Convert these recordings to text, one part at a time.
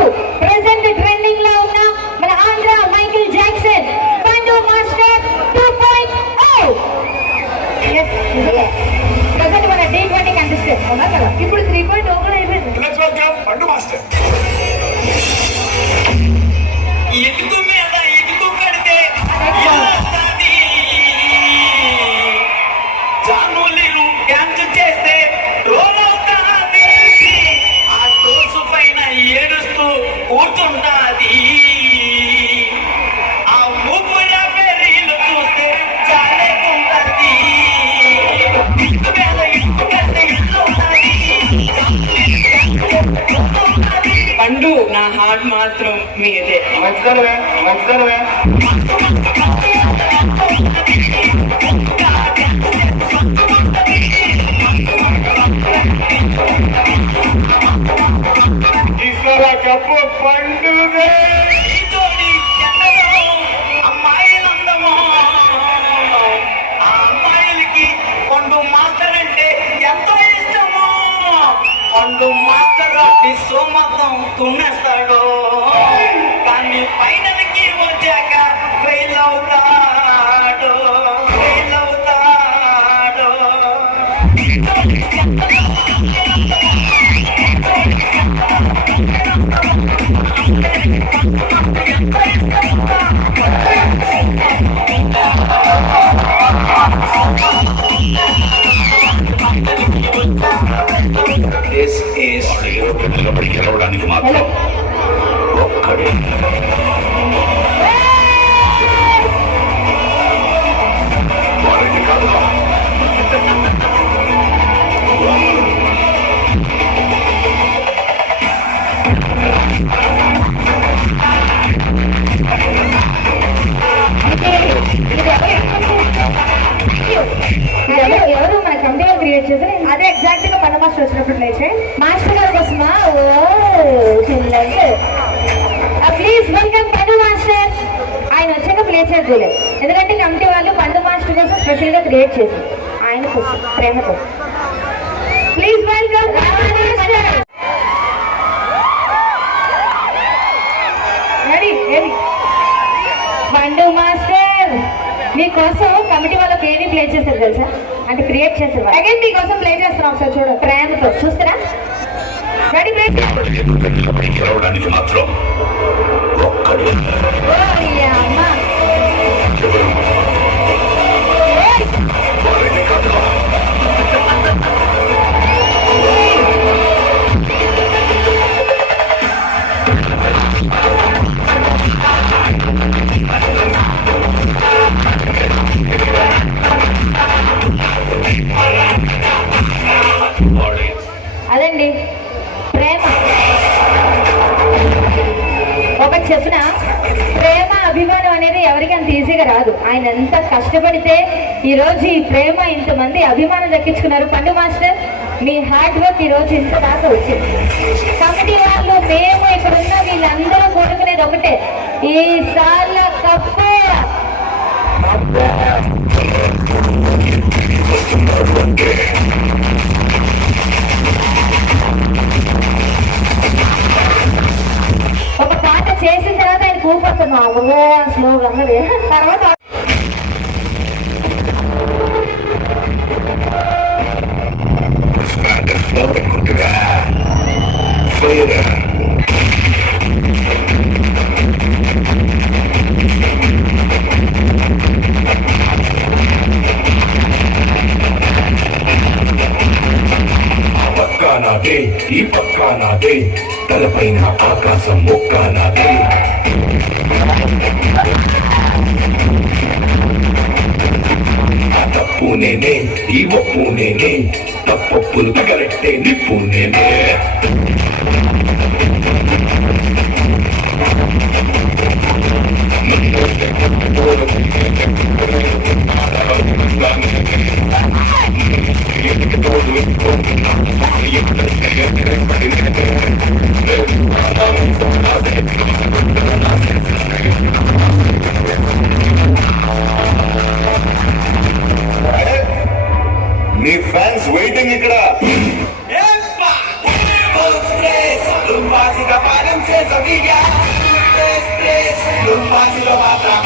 ఇప్పుడు present trending లో ఉన్న మన ఆంధ్ర మైకిల్ జాక్సన్ పండు మాస్టర్ 2.0. ప్రెసెంట్ మన D20 కంటెస్టెంట్ అవునా కదా, ఇప్పుడు 3.0 కూడా అయిపోయింది. లెట్స్ వెల్కమ్ పండు మాస్టర్. కూర్చుంటాది ఆ ఊపుల పెరీలు చూస్తే చాలేకుంటది. పండు నా హార్ట్ మాత్రం మీదే. మంచిదనవే మంచిదనవే. ఈశ్వర కప్పు పండుగ. అమ్మాయిలందమో ఆ అమ్మాయిలకి పండు మాస్టర్ అంటే ఎంతో ఇష్టమో. పండు మాస్టర్ సోమతం తున్నేస్తాడు, కానీ ఫైనల్కి వచ్చాక ఫెయిల్ అవుతాడు, ఫెయిల్ అవుతాడు. గెలవడానికి మాత్రం ఒక్కడే. ఎవరు మన కమిటీ క్రియేట్ చేశారు? అదే ఎగ్జాక్ట్ గా పండు మాస్టర్ వచ్చినప్పుడు ప్లే చేయండి. మాస్టర్ గారి కోసమా? ఓ ప్లీజ్ వెల్కమ్ పండు మాస్టర్. ఆయన వచ్చాక ప్లే చేయలేదు, ఎందుకంటే కమిటీ వాళ్ళు పండు మాస్టర్ కోసం స్పెషల్ గా క్రియేట్ చేశారు ఆయన కోసం ప్రేమతో. ప్లీజ్ వెల్కమ్ పండు మాస్టర్. మీకోసం కమిటీ వాళ్ళకి ఏమి ప్లే చేశారు తెలుసా, అంటే క్రియేట్ చేశారు. అగైన్ మీకోసం ప్లే చేస్తున్నాం ఒకసారి చూడ, ప్రేమతో చూస్తారా? Ready play. గెలవడానికి మాత్రం ఒక్కడే. అదండి ప్రేమ. ఒకటి చెప్పిన, ప్రేమ అభిమానం అనేది ఎవరికి అంత ఈజీగా రాదు. ఆయన ఎంత కష్టపడితే ఈరోజు ఈ ప్రేమ ఇంతమంది అభిమానం దక్కించుకున్నారు. పండు మాస్టర్, మీ హార్డ్ వర్క్ ఈరోజు ఇంత దాకా వచ్చింది. కమిటీ వాళ్ళు, మేము ఇక్కడ ఉన్న వీళ్ళందరూ కోరుకునేది ఒకటే, ఈసార్ల కప్పు ఒక పాట చేసిన తర్వాత ఆయన కూపడుతున్నాం స్లోగా అన్నది. తర్వాత నాదే, ఈ పక్క నాదే, తలపైన ఆకాశం మొక్క నాదే. ఆ తప్పు నేనే, ఈ ఒప్పు నేనే, తప్పప్పులు తగలెట్టే నిప్పు నేనే. మీ ఫ్యాన్స్ వెయిటింగ్ ఇక్కడ. sabía, tres, los pasos lo matan.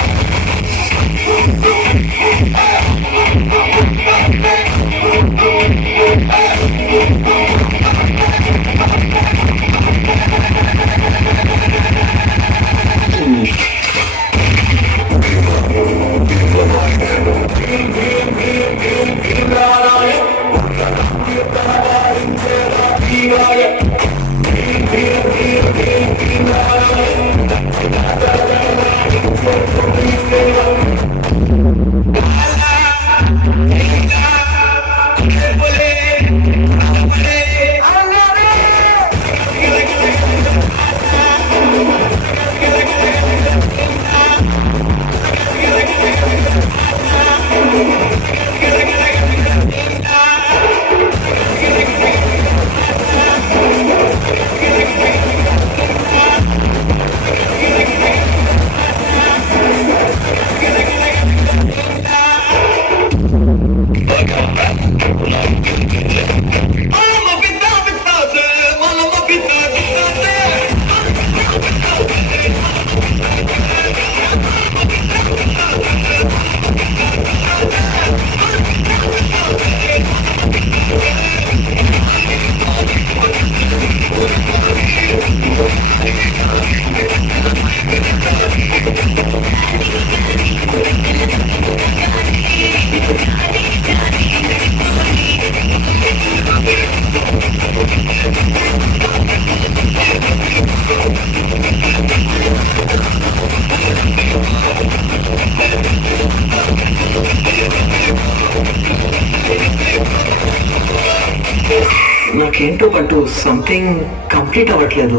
నాకేంటో అంటూ సంథింగ్ కంప్లీట్ అవ్వట్లేదు.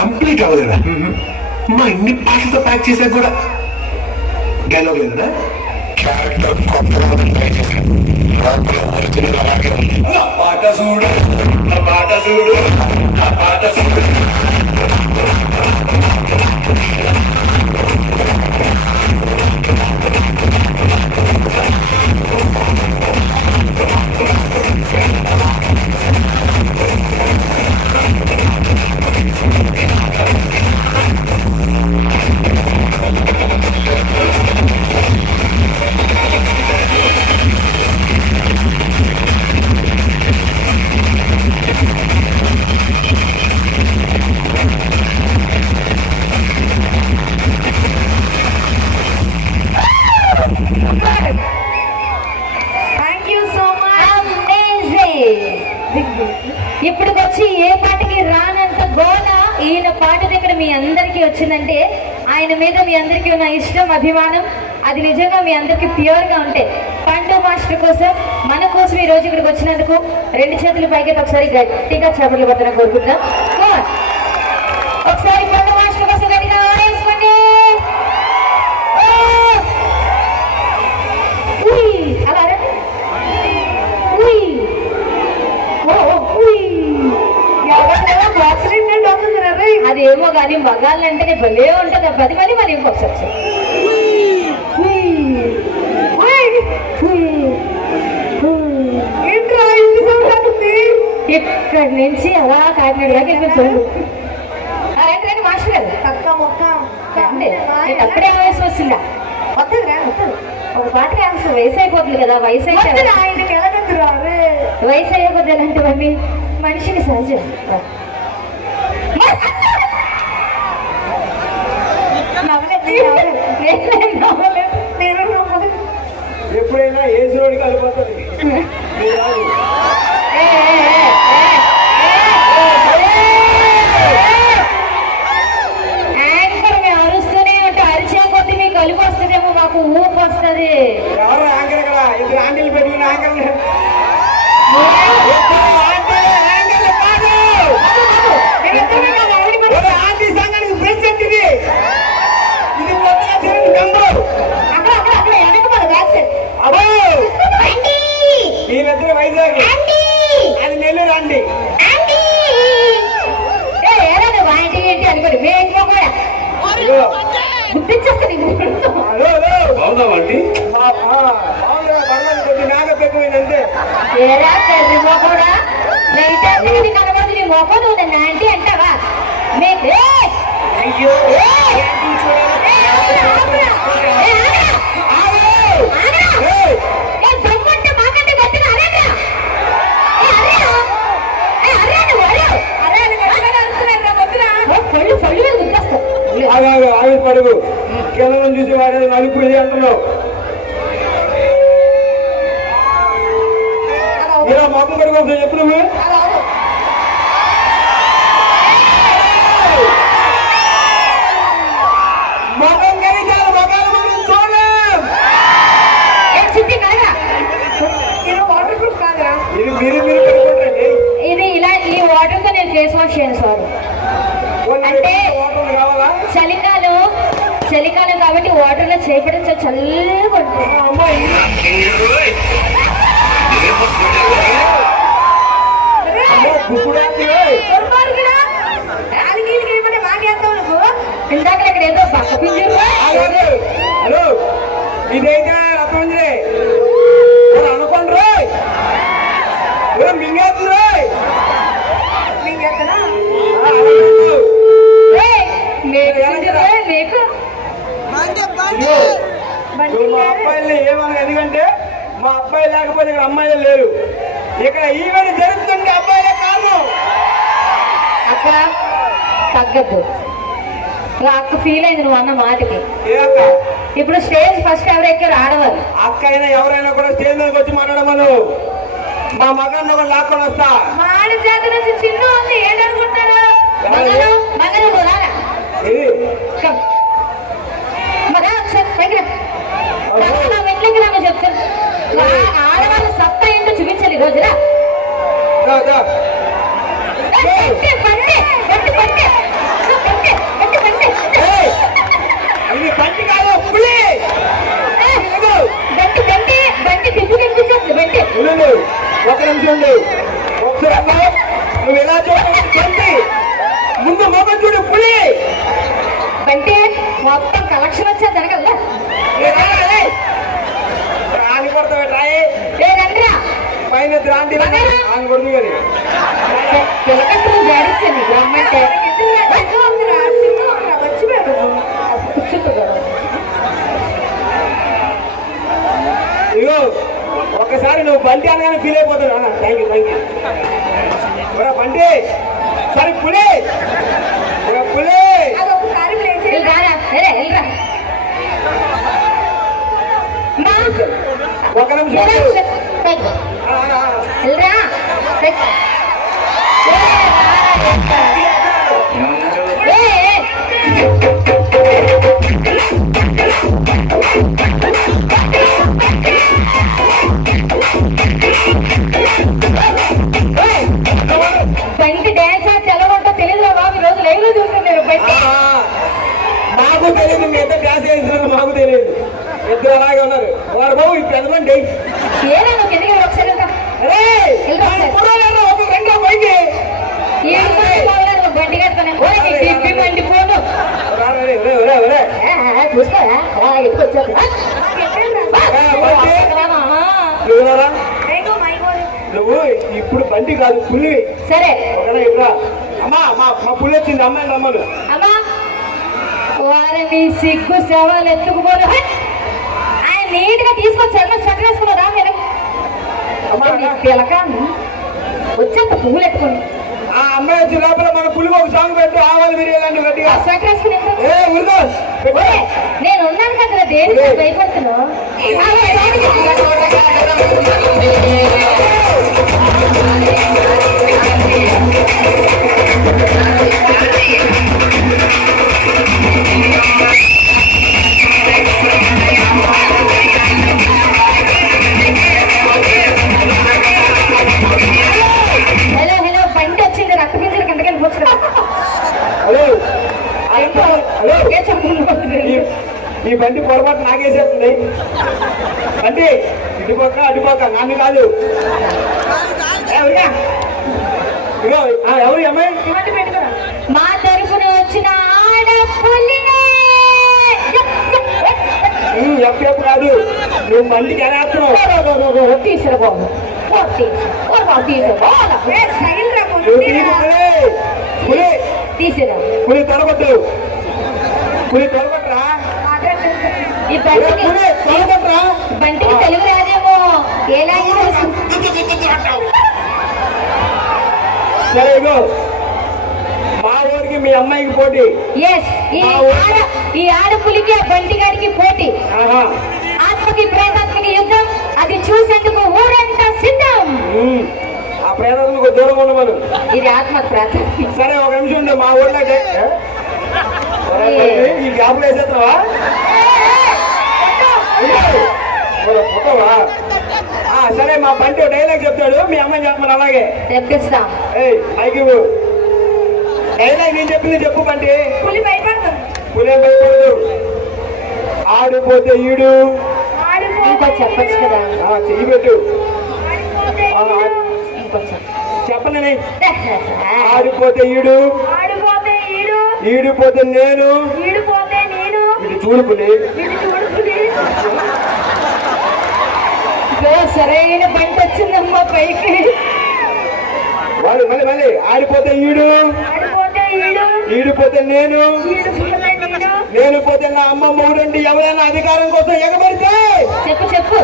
కంప్లీట్ అవ్వలేదా? మా ఇన్ని పాటలతో ప్యాక్ చేసాక కూడా గెలవలేదా? క్యారెక్టర్ నా పాట చూడు, నా పాట చూడు, నా పాట చూడు. Thank you so much. Amazing. ఇప్పుడు వచ్చి ఏ పాటకి రానంత గోల ఈయన పాట దగ్గర మీ అందరికీ వచ్చిందంటే ఆయన మీద మీ అందరికీ ఉన్న ఇష్టం, అభిమానం అది నిజంగా మీ అందరికీ ప్యూర్గా ఉంటే పండు మాస్టర్ కోసం, మన కోసం ఈ రోజు ఇక్కడికి వచ్చినందుకు 2 చేతులు పైకి ఒకసారి గట్టిగా చేపలు పట్టడం కోరుకుంటున్నాం. ఒకసారి పండు మాస్టర్ కోసం గట్టిగా వేసుకోండి. అలా అదేమో కానీ మగాళ్ళంటేనే భలే ఉంటుంది. 10 మంది మరి ఇంకొకసారి ఇక్కడి నుంచి అలా కాకినాడ దాకా వెళ్ళిపోయి రండి మాస్టర్ గారు. అప్పుడే ఆవేశం వస్తుందా? ఒక పాటకి ఆవేశం వయసు అయిపోతుంది కదా. వయసు అయితే వయసు అయ్యే కొద్ది ఎలాంటివన్నీ మనిషికి సహజం. ఎప్పుడైనా ఏసీ రోడ్కి వెళ్ళిపోతుంది. యాంకర్ మేము అరుస్తూనే ఉంటే అరిచే కొద్ది మీకు కలుపు వస్తుందేమో, మాకు ఊపు వస్తుంది. ఎవరు యాంకర్ ఇక్కడ? 2 ఆంటీలు పెట్టుకున్న యాంకర్ ఆంటీ సంఘానికి ప్రెసిడెంట్ ఇది. ఇది కొత్తగా చేరిన మెంబరు. వీళ్ళిద్దరు వైజాగ్, అది నెల్లూరు. అండి ఏంటి అనుకోండి మేము కూడా గుర్తించేస్తాను. బాగుందామండి? నాగపెక్కుపోయిందంటే కూడా కనబడుతుంది. నీ మొక్క నువ్వు నన్ను ఆంటీ అంటావా? మేము కింద చూసి వాడే నలుపు ఇది అంటున్నావు. ఇలా మొత్తం పడుకోవచ్చు చెప్పు నువ్వు. మొఖం కలిగారు మొఖాలు మనం చూడలేం. ఇది మీరు పెట్టుకుంటారండి. ఇది ఇలా ఈ వాటర్ తో నేను ఫేస్ వాష్ చేయను సార్. అంటే చలికాలం కాబట్టి వాటర్ లో చేపడం చల్లగా ఉంటుంది. అమ్మాయి ఇందాక ఇక్కడ ఏదో పక్క పింజరు హలో ఇదైతే అప్పుడు అనుకోండి రోయ్ మింగేస్తుంది రోయ్. మీకు మా అబ్బాయిల్ని ఏమన్నా, ఎందుకంటే మా అబ్బాయి లేకపోతే ఇక్కడ అమ్మాయిలు లేరు. ఇక్కడ ఈవెంట్ జరుగుతుంటే అబ్బాయిలే కారణం. అక్క తగ్గద్దు. అక్క ఫీల్ అయింది నువ్వు అన్న మాటకి. ఏ అక్క? ఇప్పుడు స్టేజ్ ఫస్ట్ ఎవరు ఎక్కారు? ఆడవారు. అక్క అయినా ఎవరైనా కూడా స్టేజ్ మీదకి వచ్చి మాట్లాడమను. మా మగాన్ని కూడా లాక్కొని వస్తా. మాడి చేతి నుంచి చిన్న ఉంది ఏంటనుకుంటారు? చెప్తాను ఆడవాళ్ళ సత్తా ఏంటో చూపించాలి ఈ రోజున. బంటి కాదు పులి. బంటి తిప్పు కనిపించట్లేదు. బంటి ఒక నిమిషం ఒకసారి అమ్మా నువ్వు ఎలా చూడాలి? బంటి ముందు మొగం చూడు పులి. బంటి మొత్తం కలెక్షన్ వచ్చా జరగల్లా ఆని కొడతావు రాయి రండిరా పైన ద్రాంతి ఆని కొడుతుంది కానీ పిల్లకట్టు జాడించండి రమ్మంటే ఇగో ఒక్కసారి నువ్వు బంటి అనగానే ఫీల్ అయిపోతావు. థ్యాంక్ యూ బంటి సరే పులి పులి ఒక నిమిషం బంటి డ్యాన్స్ ఆడితే ఎలా ఉంటుందో తెలియదురా బాబు. ఈ రోజు లైవ్ లో చూస్తున్నారు. బంటి నాకు తెలియదు, మీ ఇద్దరు డ్యాన్స్ చేస్తున్నారు మాకు తెలియదు. ఇద్దరు అలాగే ఉన్నారు. వాడు బాబు ఇప్పుడు ఎదమండి ఏనా నువ్వు ఎందుకు ఒకసారి రెండో పైకి బండి కడతాను బండి పోను చూసుకోరా నువ్వు ఇప్పుడు బండి కాదు పులి. సరే అమ్మా మా పులి వచ్చింది అమ్మాయిని రమ్మను. అమ్మా వారిని సిగ్గు సేవలు ఎత్తుకుపోరు. ఆయన నీట్ గా తీసుకొచ్చి స్వెటర్ వేసుకున్నారా మీరు? పిలకాన్ని వచ్చేంత పువ్వులు ఎత్తుకుని ఆ అమ్మాయి వచ్చి లోపల మన పులికి ఒక సాంగ్ పెట్టు. ఆవాలి మీరు ఎలాంటి గట్టిగా స్వెటర్ వేసుకుని నేను ఉన్నాను కదా దేనికి భయపడుతున్నావు? హలో బండి వచ్చింది. రక్త పింజలు కిందకి పోవచ్చు కదా. హలో ఈ బండి పొరపాటు నాగేసేస్తుంది. బండి ఇటుపోక అటుపోక నన్ను కాదు. ఎవరు అమ్మాయి? మా తరపున వచ్చిన ఎప్పుడు కాదు నువ్వు బండికి ఎలా వేస్తున్నావు? తీసుకురాబాబు తీసిరా పులి తొలగొద్దు. పులి తొలగొట్టరా? ఈ బండికి తొలగొట్టరా? బండికి తెలుగు రాదేమో. ఏ లాంగ్వేజ్? సరే ఇగో మా ఊరికి మీ అమ్మాయికి పోటీ. ఎస్ ఈ ఆడపులికి ఆ బంటిగాడికి పోటీ. ఆహా. ఆత్మకి ప్రేతాత్మకి యుద్ధం అది చూసేందుకు ఊరంతా సిద్ధం. ఆ ప్రేతాత్మకు దూరం ఉండమను. ఇది ఆత్మ ప్రార్థన. సరే ఒక నిమిషం ఉండే మా ఊళ్ళో ఈ గ్యాప్ వేసేస్తావా సరే మా బంటి డైలాగ్ చెప్తాడు మీ అమ్మని చెప్పమని అలాగే తెప్పిస్తాం. మైకి డైలాగ్ నేను చెప్పింది చెప్పు బంటి. పులి భయపడుతుంది. పులే భయపడదు. ఆడిపోతే ఈడు ఇంకా చెప్పచ్చు కదా. చెయ్యి పెట్టు ఇంకొంచెం చెప్పనని. ఆడిపోతే ఈడు ఈడిపోతే నేను ఇది చూడు పులి. సరైన బండి వచ్చిందమ్మా పైకి. వాడు మళ్ళీ ఆడిపోతే ఈడు ఈడిపోతే నేను పోతే నా అమ్మ మూడండి ఎవరైనా అధికారం కోసం ఎగబడితే చెప్పు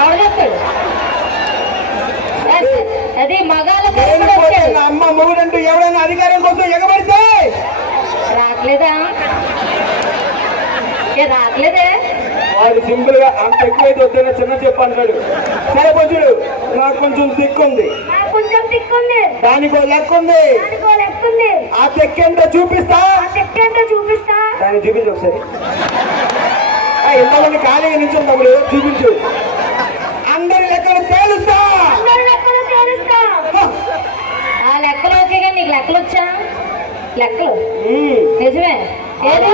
ఎవరు చెప్తాడు? అది మగాళ్ళ పోతే నా అమ్మ మూడండి ఎవరైనా అధికారం కోసం ఎగబడితే రావట్లేదే. వాడు సింపుల్ గా అంత ఎక్కువైతే వద్దన్న చిన్న చెప్పు అంటాడు. సరే కొంచెడు నాకు కొంచెం దిక్కుంది దానికో లెక్క ఉంది. ఆ తెక్కేంటో చూపిస్తా. దాన్ని చూపించు ఒకసారి. ఎంతమంది ఖాళీగా నిల్చుంది తమ్ముడు చూపించు. అందరి లెక్కలు తేలుస్తా. ఆ లెక్కలు ఓకే కానీ నీకు లెక్కలు వచ్చా? లెక్కలు నిజమే. ఏది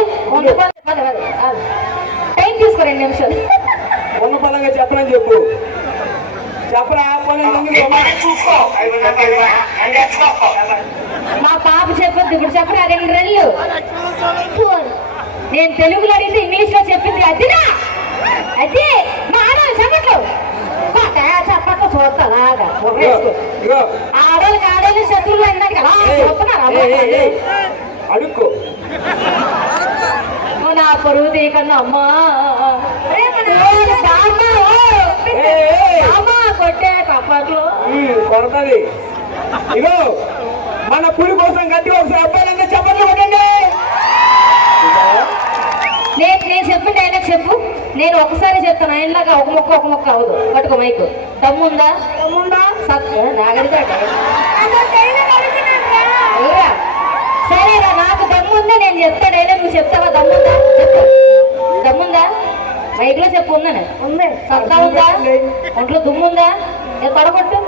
టైం తీసుకో 2 నిమిషాలు. ఉన్న పరంగా చెప్పనని చెప్పు. చెప్పరా మా పాప చెప్పొద్దు ఇప్పుడు. చెప్పరా 2 రెళ్ళు. నేను తెలుగులో అడిగితే ఇంగ్లీష్ లో చెప్పింది అదిరా. అది మా ఆడవాళ్ళు చెప్పట్లు చెప్పట్లు చూస్తాలాగా. ఆడవాళ్ళు శత్రువులు అన్నాడు కదా చూస్తున్నారు. అడుక్కో నా పరువు తీయకన్నా అమ్మా కొట్టే చప్పట్లు కొడతది. ఇగో మన పులి కోసం గట్టి ఒకసారి అబ్బాయిలంతా చప్పట్లు కొట్టండి. నేను చెప్పండి ఆయన చెప్పు. నేను ఒకసారి చెప్తాను ఆయనలాగా ఒక మొక్క అవదు. పట్టుకో మైకు. దమ్ముందా నాగరిగా సరేరా నాకు దమ్ముందా నేను చెప్తాను. అయినా నువ్వు చెప్తావా? దమ్ముందా చెప్పు. దమ్ముందా మైక్ లో చెప్పు. ఉందా సత్తా ఉందా? ఒంట్లో దుమ్ముందా? పడగొట్టు.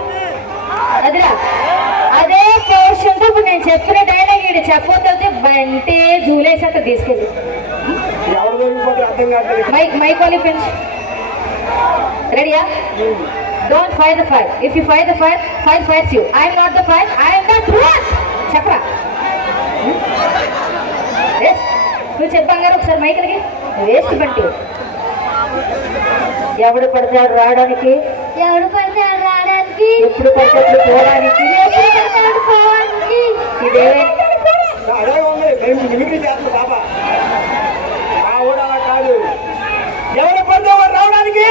అదిరా అదే పోర్షన్ తో ఇప్పుడు నేను చెప్పిన డైలాగ్ ఇది చెప్పొద్దు. బంటే జూలేసాక తీసుకెళ్ళి మైక్ కొని పెంచు. రెడీయా? Don't fire the fire. If you fire the fire fires you. I'm not the fire, I'm the truth. చెప్పరా నువ్వు చెప్పాం గారు ఒకసారి మైకులకి. వేస్ట్ బంటి. ఎవడు పడతాడు రావడానికి, ఎప్పుడు పడతాడు పోవడానికి. ఇదే కాదు. ఎవడు పడతావు రావడానికి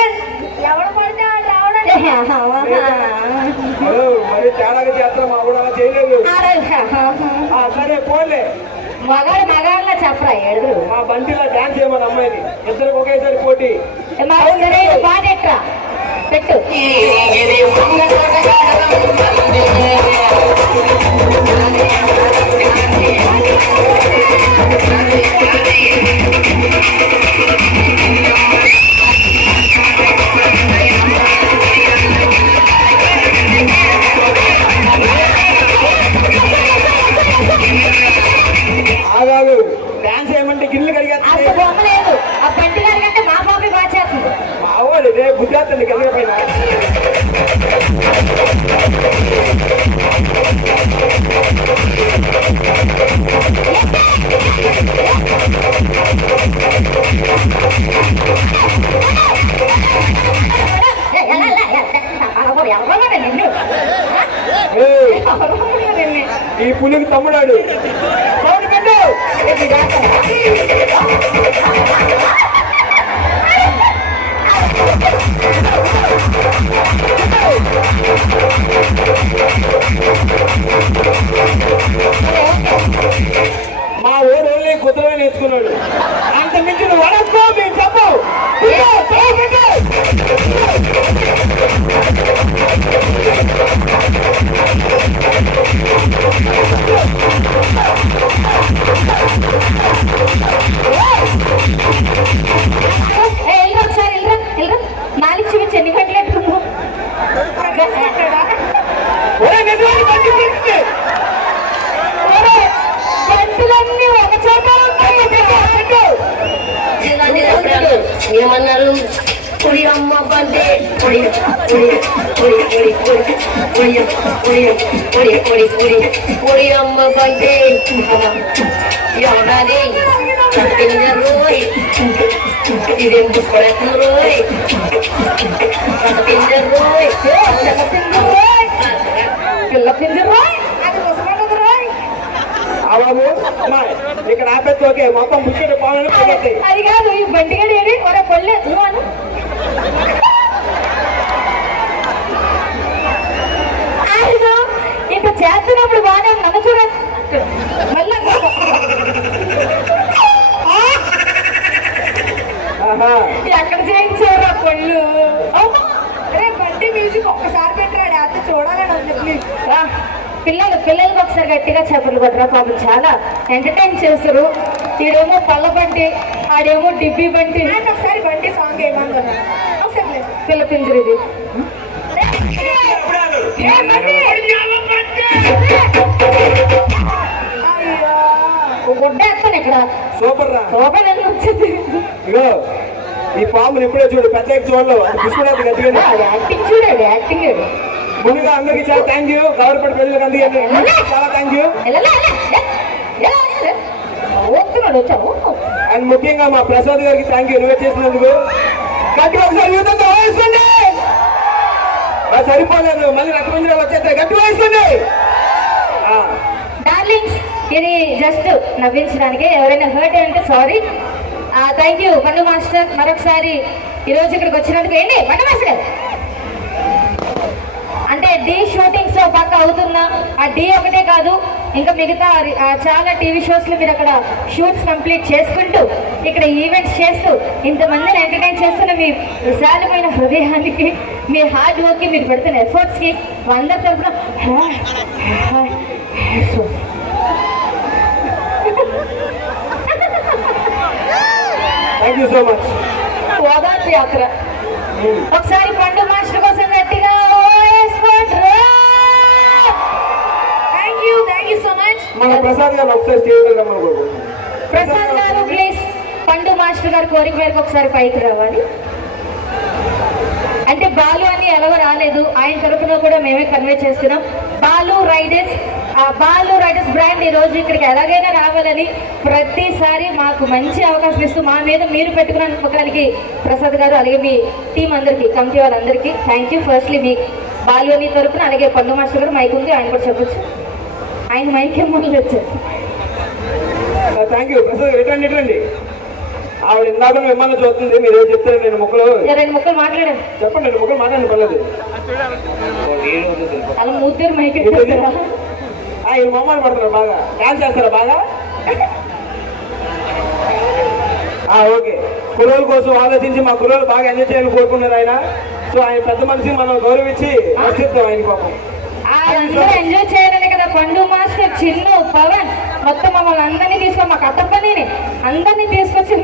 మరి తేడాగా చేస్తాం. మా ఊడ చేయలేదు. సరే పోలే మగాళ్ళ చెప్పరా ఏడు. మా బండిలో డాన్స్ చేయమని అమ్మాయిని. ఇద్దరికి ఒకేసారి పోటీ. బాగా పెట్టు. ఆగాదు. డాన్స్ చేయమంటే గిన్నెలు కడిగేస్తుంది. బొమ్మలేదు ఆ బండి గారి కంటే మా బాబు బాగా చేస్తుంది. మావాడు రే గుద్దేస్తుంది కింద పైన. ఈ పులికి తమ్ముడాడు. మా ఊరు నేర్చుకున్నాడు. అంత మించి నువ్వు అడక్కో మేము చెప్పు. ఒకసారి నాలుగు చూపించి ఎన్ని గంటలు ఎట్టుకున్నావు గంటలన్నీ ఒక చోట ఏమన్నారు పుడి అమ్మ బందే పుడి పుడి పుడి పుడి పుడి పుడి పుడి పుడి పుడి పుడి అమ్మ బందే ఎవరాది చెప్పింది రోయ్ ఇదేంటి కొడకు రోయ్ చెప్పింది రోయ్ బాబు ఇక్కడ ఆపేస్తే ఓకే, మొత్తం ముచ్చుకుంటే పోవాలని పోతాయి. అది కాదు ఈ బండిగడి ఏడి ఒరే పొల్లే నువ్వు ఇంత చేస్తున్నప్పుడు బాగానే నన్ను చూడండి మళ్ళా ఎక్కడ చేయించారా పళ్ళు అరే బండి మ్యూజిక్ ఒక్కసారి పెట్టరాడు అంత చూడాలని చెప్పి పిల్లలకి ఒకసారి గట్టిగా చెప్పలు కొట్టరా పాపం చాలా ఎంటర్టైన్ చేస్తారు. ఈడేమో పళ్ళ బండి ఆడేమో డిబ్బీ బండి ఒకసారి బండి సాంగ్ ఏమన్నా పిల్ల పింజరిది గుడ్డ ఎత్తాను ఇక్కడ సూపర్ రా. సూపర్ అని వచ్చింది. ఇగో ఈ పాములు ఇప్పుడే చూడు, పెద్ద చూడలేవు బిస్కుట్ గట్టిగా. యాక్టింగ్ చూడాడు యాక్టింగ్. ముందుగా అందరికి చాలా థ్యాంక్ యూ. గవర్నమెంట్ ప్రజలకు అందరికీ చాలా థ్యాంక్ యూ. అండ్ ముఖ్యంగా మా ప్రసాద్ గారికి థ్యాంక్ యూ ఇన్వైట్ చేసినందుకు. గట్టిగా ఒకసారి యూతంతో వేసుకోండి. సరిపోలేదు, మళ్ళీ రక్తమంజరాలు వచ్చేస్తాయి. గట్టిగా వేసుకోండి డార్లింగ్స్. ఇది జస్ట్ నవ్వించడానికి, ఎవరైనా హర్ట్ అంటే సారీ. థ్యాంక్ యూ పండు మాస్టర్. మరొకసారి ఈరోజు ఇక్కడికి వచ్చినందుకు ఏంటి పండు మాస్టర్ అంటే డి షూటింగ్స్ పక్క అవుతున్నా ఆ డి ఒకటే కాదు, ఇంకా మిగతా చాలా టీవీ షోస్ లో మీరు అక్కడ షూట్స్ కంప్లీట్ చేసుకుంటూ ఇక్కడ ఈవెంట్స్ చేస్తూ ఇంతమందిని ఎంటర్టైన్ చేస్తున్న మీ విశాలమైన హృదయానికి, మీ హార్డ్ వర్క్ కి, మీరు పెడుతున్న ఎఫర్ట్స్ కి అందరి తరఫున థ్యాంక్ యూ సో మచ్. ఓదార్పు యాత్ర. ఒకసారి పండు మాస్టర్ కోసం గట్టిగా మన ప్రసాద్ గారు ఒకసారి స్టేజ్ ప్రసాద్ గారు ప్లీజ్ పండు మాస్టర్ గారు కోరిక మేరకు ఒకసారి పైకి రావాలి. అంటే బాలు అని ఎలాగో రాలేదు, ఆయన తరపున కూడా మేమే కన్వే చేస్తున్నాం. బాలు రైడర్స్ బ్రాండ్ ఈ రోజు ఇక్కడికి ఎలాగైనా రావాలని ప్రతిసారి మాకు మంచి అవకాశం ఇస్తూ మా మీద మీరు పెట్టుకున్న నమ్మకానికి ప్రసాద్ గారు అలాగే మీ టీం అందరికీ, కమిటీ వాళ్ళందరికీ థ్యాంక్ యూ. ఫస్ట్లీ మీ బాలు అని తరపున, అలాగే పండు మాస్టర్ గారు మైక్ ఉంది, ఆయన కూడా చెప్పొచ్చు. ఆయన మైక్ ఏమో వచ్చారు. Thank you Prasad. రిటండి ఆవిడ ఇందాక మిమ్మల్ని చూస్తుంది, మీరు ఏం చెప్తారు? రెండు ముక్కలు మాట్లాడారు చెప్పండి. 2 ముక్కలు మాట్లాడండి పర్లేదు. అలా మూద్దరు మైక్ ఆయన మొమ్మలు పడతారు బాగా, డాన్స్ చేస్తారా బాగా? ఓకే. కుర్రోల కోసం ఆలోచించి మా కుర్రోలు బాగా ఎంజాయ్ చేయాలని కోరుకున్నారు ఆయన. సో ఆయన పెద్ద మనిషి, మనం గౌరవించి వస్తాం ఆయన పాపం. అందరూ ఎంజాయ్ చేయాలని కదా పండు మాస్టర్, చిన్ను, పవన్ మొత్తం మమ్మల్ని అందరినీ తీసుకొని, మా కథ పని అందరినీ తీసుకొచ్చి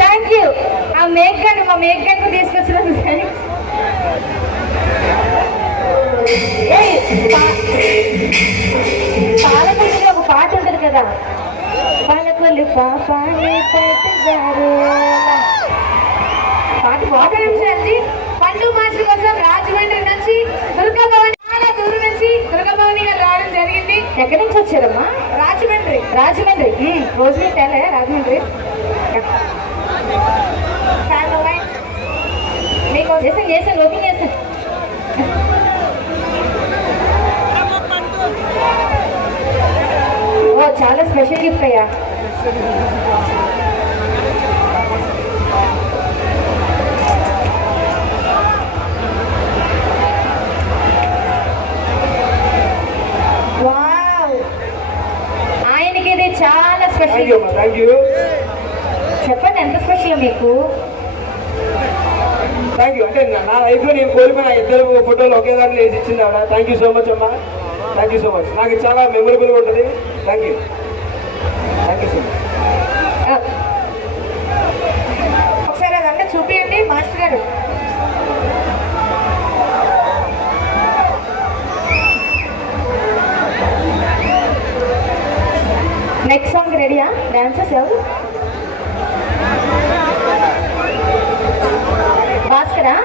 థ్యాంక్ యూ. మా మేఘ్గాన్ని తీసుకొచ్చినందుకు థ్యాంక్స్. పాలకొల్లులో ఒక పాట ఉంటుంది కదా, పాలకొల్లు పాపాన్ని పట్టిగారు పాట బాగుంది. పండు మాస్టర్ కోసం రాజమండ్రి నుంచి దుర్గాభవాని, చాలా దూరం నుంచి దుర్గాభవాని గారు రావడం జరిగింది. ఎక్కడి నుంచి వచ్చారమ్మా? రాజమండ్రి. రోజు తేలే రాజమండ్రి మీకు చేసాను ఓపెన్ చేస్తాను. ఓ చాలా స్పెషల్ గిఫ్ట్ అయ్యా. Wow thank you. చెప్పండి ఎంత స్పెషల్ మీకు? Thank you. అంటే నా లైఫ్లో నేను కోల్పోయిన ఇద్దరు ఫోటోలు ఒకే దాంట్లో వేసి ఇచ్చింది ఆవిడ. థ్యాంక్ యూ సో మచ్ అమ్మా. Thank you so much. నాకు చాలా మెమొరబుల్గా ఉంటుంది. Thank you. Thank you so much. ఒకసారి అదంతా చూపియండి మాస్టర్ గారు. నెక్స్ట్ సాంగ్ రెడీయా? డాన్సర్స్ ఎవరు? భాస్కరా?